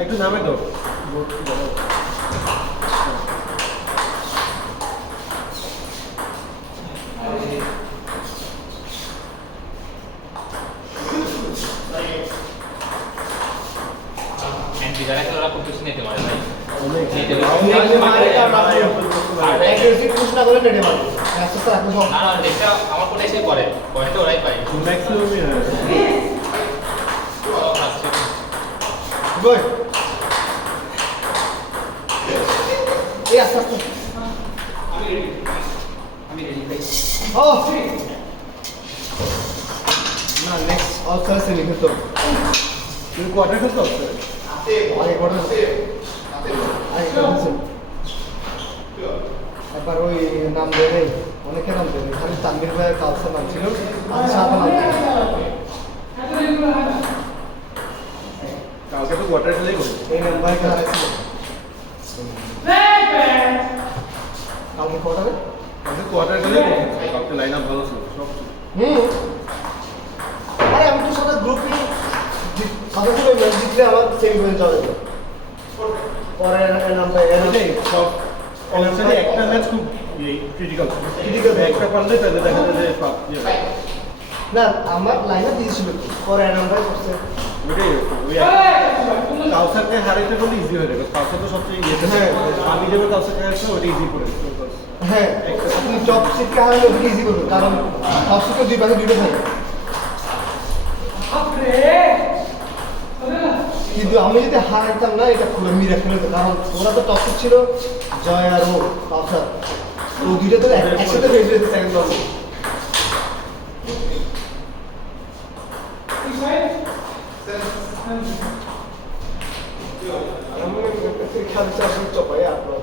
একটু নামে দাও আমার কোটা এসে পড়ে পয়েন্টে ওরাই পাই ম্যাক্সিমামই হয় গুড এই আস্তে আস্তে আমি রেডি ভাই ও না নেক্সট অল স্যার সে লিখে তো তুমি কোয়ার্টার খেলতে হচ্ছে আগে করে আগে করে একবার ওই নাম দেয় নেই অনেকে নাম দেয় খালি তানভীর ভাইয়ের কালসার নাম ছিল আর সাথে নাম কালকে তো কোয়ার্টার খেলেই করি এই নাম্বার খেলা ছিল কালকে কটাবে কালকে কোয়ার্টার খেলেই করি কালকে লাইন আপ ভালো ছিল সব আরে আমি তো সাথে গ্রুপে সাথে করে ম্যাচ জিতলে আমার সেমিফাইনাল যাবে পরে নামটা এটাই সব অনেকটাই একটা ম্যাচ খুব ক্রিটিক্যাল একটা পারলে তাহলে দেখা যায় যে না আমার লাইনে দিয়েছিল পরে নাম্বার করছে ওইটাই ওই কাউসারকে হারাইতে বললে ইজি হয়ে যাবে কাউসার তো সবচেয়ে ইয়ে হ্যাঁ। আমি যেভাবে কাউসারকে হারাইছে ওটা ইজি করে হ্যাঁ আপনি টপ সিটকে হারালে ওকে ইজি করবেন কারণ টপ সিটে দুই পাশে দুটো থাকে কিন্তু আমি যদি হারাইতাম না এটা পুরো মিরাকেল হতো কারণ ওরা তো টপ সিট ছিল জয় আর ও কাউসার ও দুইটা তো একসাথে ফেস হয়েছে সেকেন্ড রাউন্ডে খেয়াল চাষের চপাই আপনার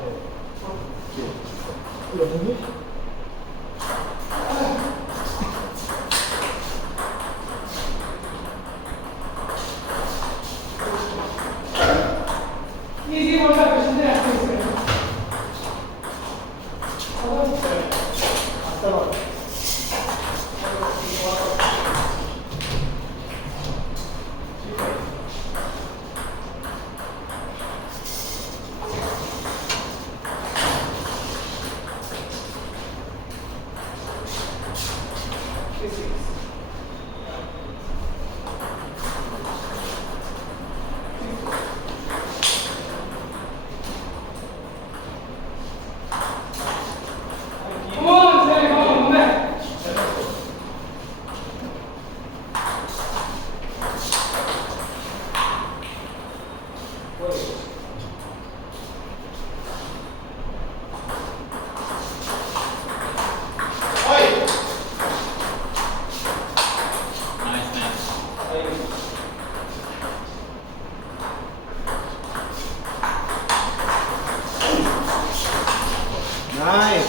নাইস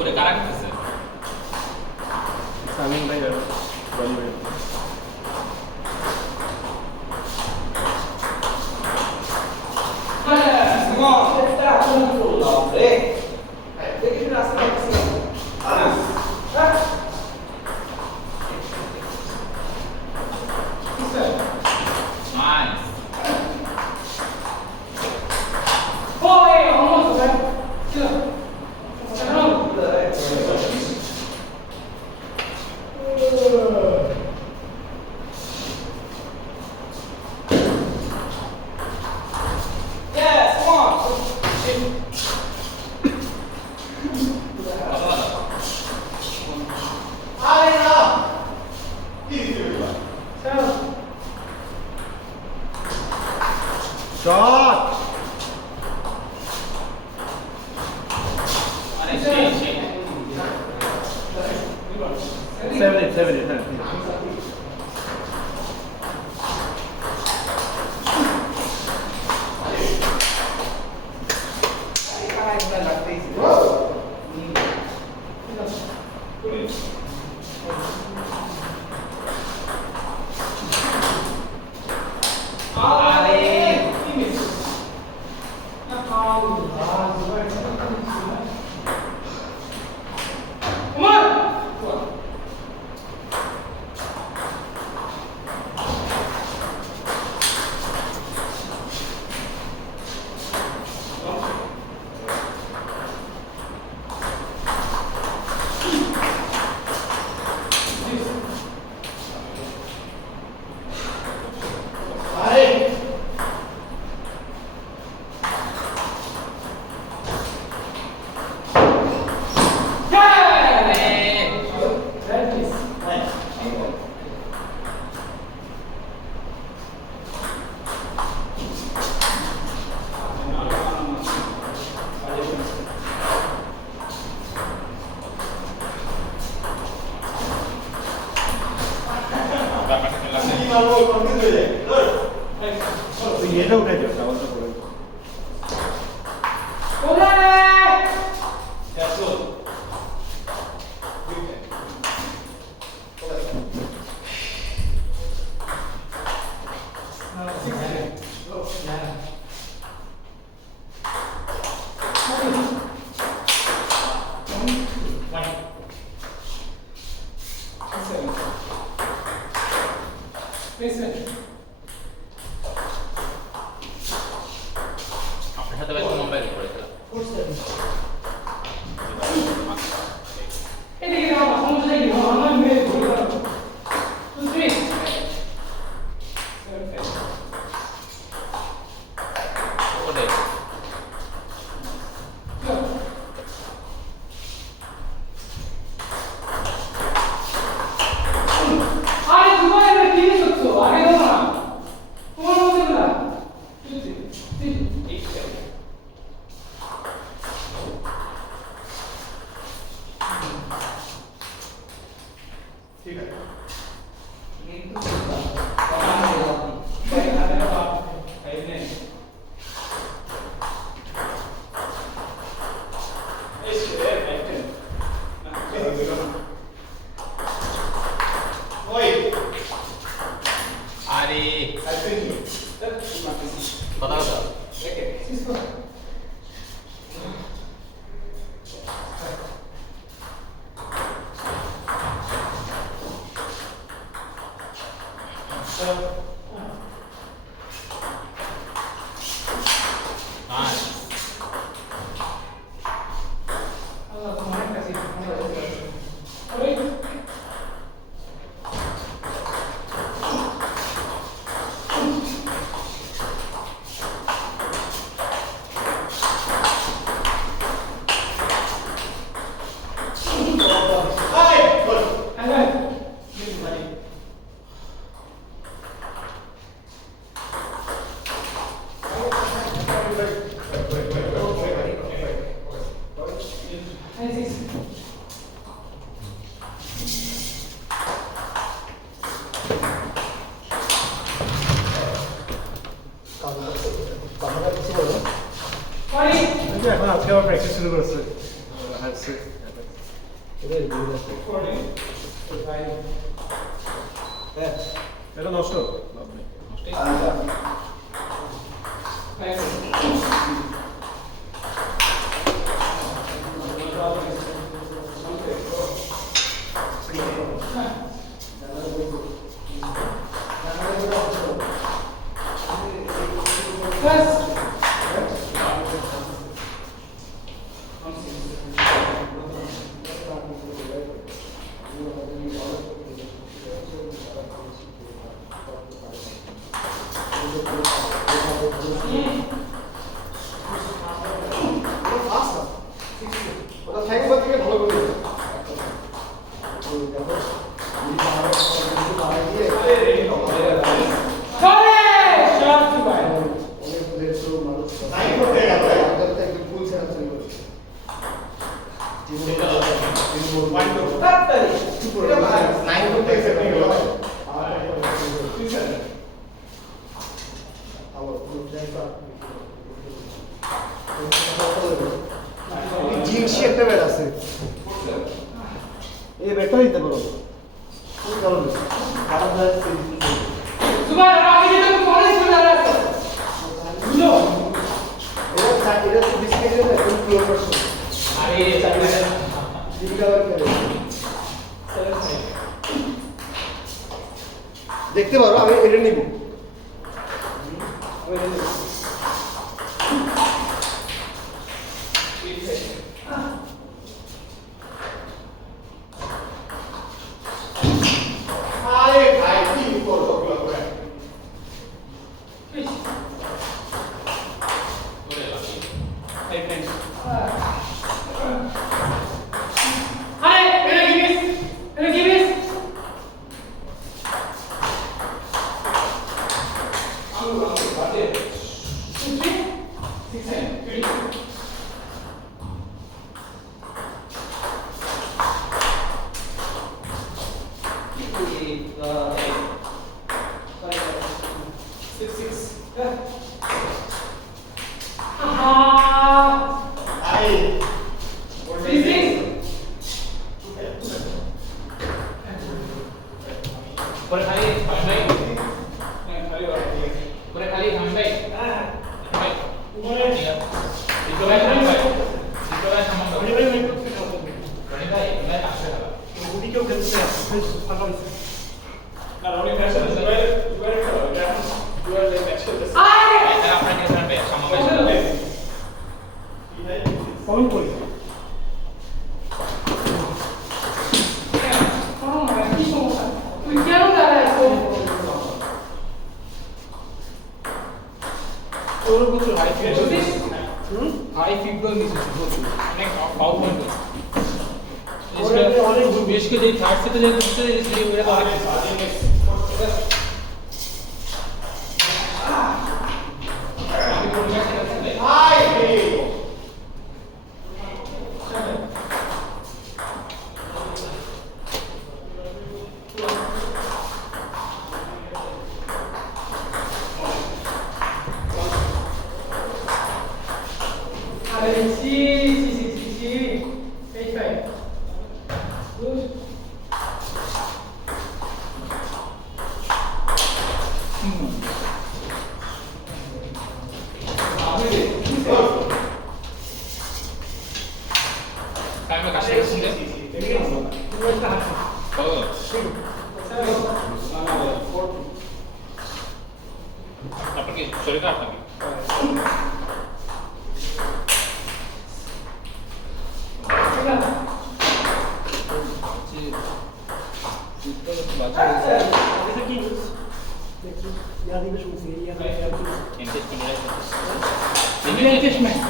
করে কারা করতেছে সামিন ভাই আর রনি ভাই আরে 7-8 হ্যাঁ এটা উঠে যাও ডাবলটা করে আপনার সাথে ভাই মুম্বাই করেছিলাম ওটাই ঠিক আছে আরে কথা কথা এখন আজকে আবার প্র্যাকটিস শুরু করেছে হাসছে এটা নষ্ট তাড়াতাড়ি করে দিতে পারো কোন কারণে খারাপ যায় সুবহান আগে যেটা পরে শুনে রাখো বুঝো এটা তো বিস্কিট না কোন ক্লোজ করছো আরে চাকরি জীবিকা করে দেখতে পারো আমি এটা নিব আরে ভাই কি করবো করে লাগি এই ফ্রেন্ড আরে এটা গিভিস করে খালি ভাই করে খালি ভাই ভাই ইকো ভাই ভাই ইকো ভাই সামান দাও ভাই ভাই আসছে দাও গুটিকেও খেলতে ফাঁকা হয়েছে এটা আপনার নিয়ে যাবেন সামান ভাই কমেন্ট করি কি সমস্যা তুই কেন দাঁড়ায় তোর কিছু হাই ফিট বুঝছিস হাই ফিট বল নিছিস অনেক পাও পয়েন্ট অনেক বেশ করে যে থার্ড সেটে যে দুটো যে ওরা তো অনেক আরে সি এই ফাইভ গুড টাইমে কাছে শুনতে ও আপনার কি শরীর খারাপ নাকি এটা কি নিউজ দেখছি ইয়া দিকে শুনছি ইয়া ইনভেস্টমেন্ট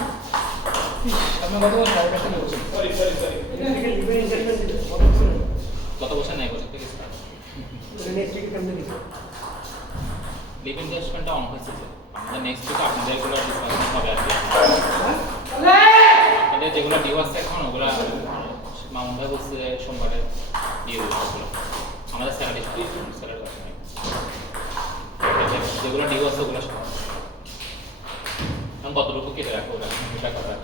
আমি গত বছর টাকা বলছি থেকে লিভার ইনজেকশন দিতে কত বছর নাই বছর থেকে স্টার্ট নেক্সট থেকে কেমন দিতে লিভ ইনভেস্টমেন্টটা অন হয়েছে আমাদের নেক্সট উইকে আপনাদের এগুলো ডিসকাশন হবে আর কি আপনাদের যেগুলো ডিউ আছে এখন ওগুলো মামুন ভাই বলছে যে সোমবারে দিয়ে দেবো ওগুলো আমাদের স্যালারি স্যালারি আছে নাই যেগুলো ডিউ আছে ওগুলো সব এখন কতটুকু কেটে রাখো ওরা এটা কথা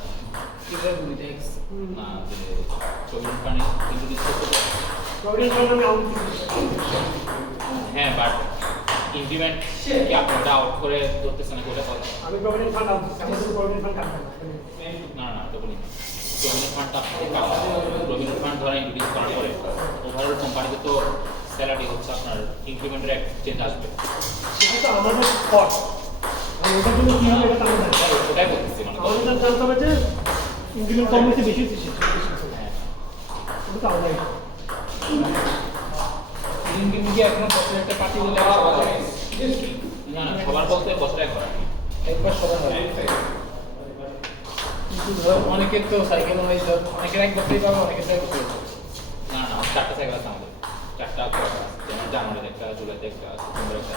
না যে চব্বিশ পানি ইন্ট্রোডিউস করতে প্রবলেম আমি আউট হ্যাঁ বাট ইমপ্লিমেন্ট কি আপনারা আউট করে ধরতেছেন ওটা কথা আমি প্রবলেম ফান্ড আউট আমাদের প্রবলেম ফান্ড কাটতে না না তো বলি প্রভিডেন্ট ফান্ডটা আপনাদের কাজ প্রভিডেন্ট ফান্ড ধরা ইন্ট্রোডিউস করার পরে ওভারঅল কোম্পানিতে তো স্যালারি হচ্ছে আপনার ইনক্রিমেন্টের এক চেঞ্জ আসবে সেটা তো আমাদের স্পট আর ওটার জন্য কি হবে এটা আমি জানি ওটাই বলতেছি মানে আমাদের জানতে হবে যে ইনক্রিমেন্ট কম হয়েছে বেশি হয়েছে হ্যাঁ ওটা তো আলাদা লিঙ্কিং কি এখনো বছরে একটা পার্টি বলে না না সবার বলতে বছরে একবার আর কি। একবার সবার হয় কিন্তু ধর অনেকের তো সাইকেল ওয়াইজ ধর অনেকের এক বছরই পাবে অনেকের এক বছরই পাবে না না চারটা সাইকেল আছে আমাদের চারটা আছে যেমন জানুয়ারিতে একটা জুলাইতে একটা সেপ্টেম্বরে একটা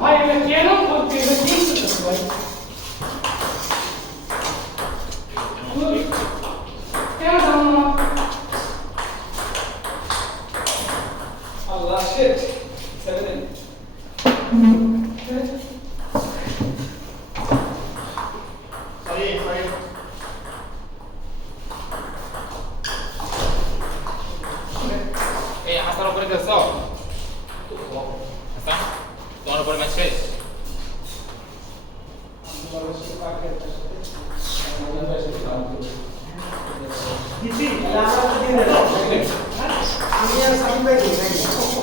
ভাই এটা কেন করতে এটা কি করতে ভাই কেন জানো না আল্লাহ শিট 7 সরি করতেছ আচ্ছা তোমার উপর ম্যাচ শেষ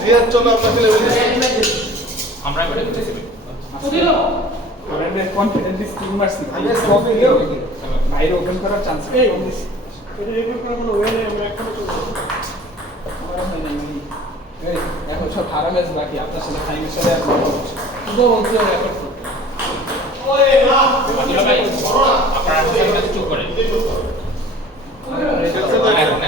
রিয়াজ চলো আমরা খেলে আমরা করে দিতেছি বুঝলো আমরা কনফিডেন্টলি স্ক্রিন মারছি আমি স্টপে গেল বাইরে ওপেন করার চান্স এই এটা রেকর্ড করার কোনো ওয়ে নেই আমরা এখনো চলছে এখন সব হারা ম্যাচ বাকি আপনার সাথে ফাইনাল সাথে আর শুধু বলতে রেকর্ড আব্দুল্লাহ ভাই আপনারা সাথে চুপ করেন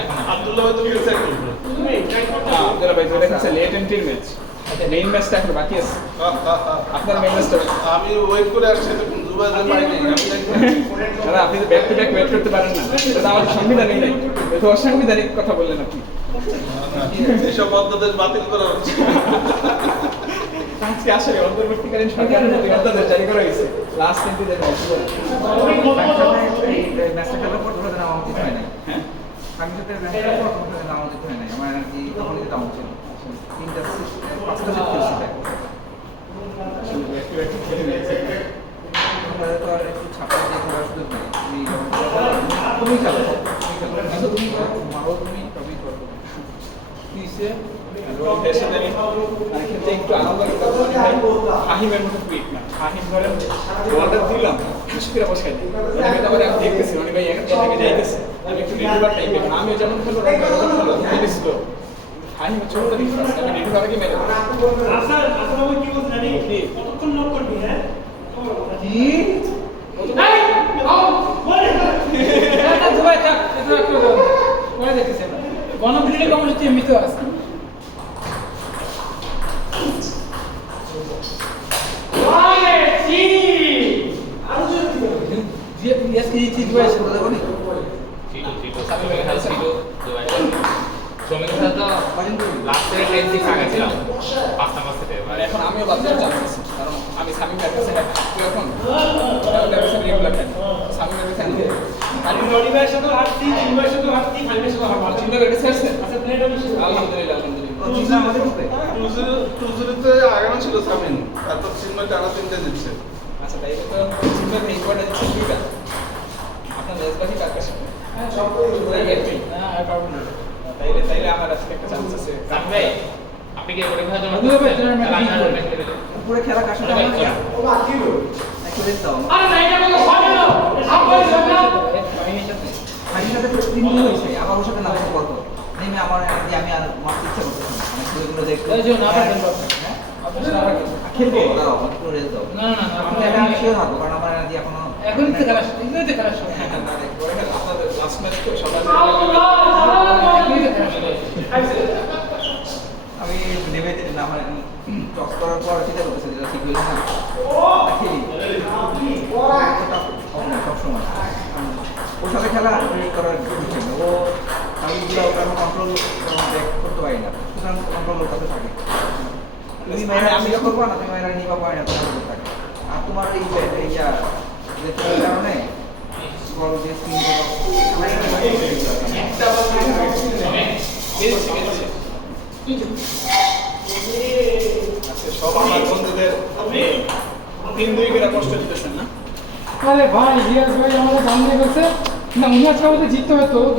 এখন আব্দুল্লাহ ভাই তো খেলছে একদম তুমি ট্রাই করতে আপনারা ভাই যেটা হচ্ছে লেট এন্ট্রির ম্যাচ মেইন ম্যাচটা এখন বাকি আছে আপনার মেইন ম্যাচটা আমি ওয়েট করে আসছি তো দুবার পাই নাই আমি দাদা আপনি তো ব্যাক টু ব্যাক ওয়েট করতে পারেন না এটা আমাদের সংবিধানেই নাই এটা অসাংবিধানিক কথা বললেন আপনি এসব অধ্যাদেশ বাতিল করা হচ্ছে আজকে আসলে অন্তর্বর্তীকালীন সরকারের প্রতি অধ্যাদেশ জারি করা হয়েছে লাস্ট এন্ট্রি দেন ম্যাচটা খেলার পর ধরে নেওয়া উচিত হয় নাই হ্যাঁ আমি সাথে ম্যাচটা পর ধরে নেওয়া উচিত হয় নাই আমার আর কি তখনই ডাউন ছিল তিনটা পাঁচটা সেট খেলছি একটু খেলে নিয়েছে তাহলে তো আর একটু ছাপা দিয়ে করার সুযোগ নেই তুমি খেলো কিন্তু তুমি মারো তুমি তবেই করবো পিসে রোহিতের সাথে আমি খেলতে একটু আনন্দ ফাহিমের মতো কুইক না ফাহিম ধরেন বলটা দিলাম মুশকিল অবস্থায় আমি তো আবার আমি দেখতেছি রনি ভাই একটা থেকে যাইতেছে আমি একটু রেগুলার টাইপে আমিও যেমন খেলো রনি ভাই ওরকম খেলো দিয়েছিল ফাহিম ছোট ডিফারেন্স আমি রেগুলার আগে মেরে আচ্ছা আচ্ছা আমি কি বলতে জানি কতক্ষণ নক করবি হ্যাঁ কি এই আও বলে এটা জবাই থাক এটা একটু পরে দেখতেছি আমরা গণবিরোধী কমিটি এমনিতে আছে ওয়াই সি আরো যে এসকে ঠিক হয়েছে বলে বলি শ্রমিকের সাথে তো লাস্টের টেন্সিক আগে ছিলাম পাঁচটা থেকে মানে এখন আমিও বাদ দিতে চাচ্ছি কারণ আমি সামিমের কাছে এখন রেগুলার খেলি সামিমের কাছে আমি আমি রনিবার সাথে হাঁটছি চিনবার সাথে হাঁটছি ফাইনের সাথে হাঁটছি চিন্তা করে ছেড়ছে আচ্ছা প্লেটা বেশি আলহামদুলিল্লাহ আলহামদুলিল্লাহ চিন্তা আমাদের গ্রুপে টুজুরিতে আগানো ছিল সামিন তারপর চিন্ময় টানা তিনটে দিচ্ছে আচ্ছা তাই তো চিন্তা করে ইম্পর্টেন্ট হচ্ছে দুইটা আপনার লেসবাকি কার কাছে তাইলে আমার আজকে একটা চান্স আছে ভাই আপনি কি করে খেলার জন্য আব্দুল্লাহ ভাই, তোমার ম্যাচ কি উপরে খেলা কার সাথে একটু রেস্ট দাও আরে না এটা কোনো হয় না আপ করে যাবে ফাইনের সাথে তিন দিন হয়েছে আবার ওর সাথে নাম সম্পর্ক নেমে আমার আমি আর মারতে ইচ্ছা করতেছি না মানে খেলাগুলো দেখতে এই যে না পারেন হ্যাঁ আপনার সাথে আবার খেলবো দাঁড়াও একটু রেস্ট দাও না না না আমি শিওর থাকবো কারণ আমার এনার্জি এখনো এখন তো খেলা এগুলোই তো খেলা শুরু আপনাদের লাস্ট ম্যাচ তো সবাই আমি নেমে যেতে না আমার টস করার পর চিন্তা করতেছি যেটা ঠিক হইল না খেলি সবসময় ওর সাথে খেলা করার ইচ্ছে নেই। ও আমি ওটা কন্ট্রোল ব্যাক করতে পারি না সুতরাং কন্ট্রোল ওর কাছে থাকে তুমি মেয়েরা আমি যখন করবো না তুমি মেয়েরা নিবা পারি না তোমার কাছে থাকে আর তোমার এই যে এইটা যে তোমার কারণে বড় যে সব আমার বন্ধুদের আপনি 3-2 করে কষ্ট দিতেছেন না আরে ভাই রিয়াজ ভাই আমাদের সামনে গেছে না উনি আজকে আমাদের জিততে হতো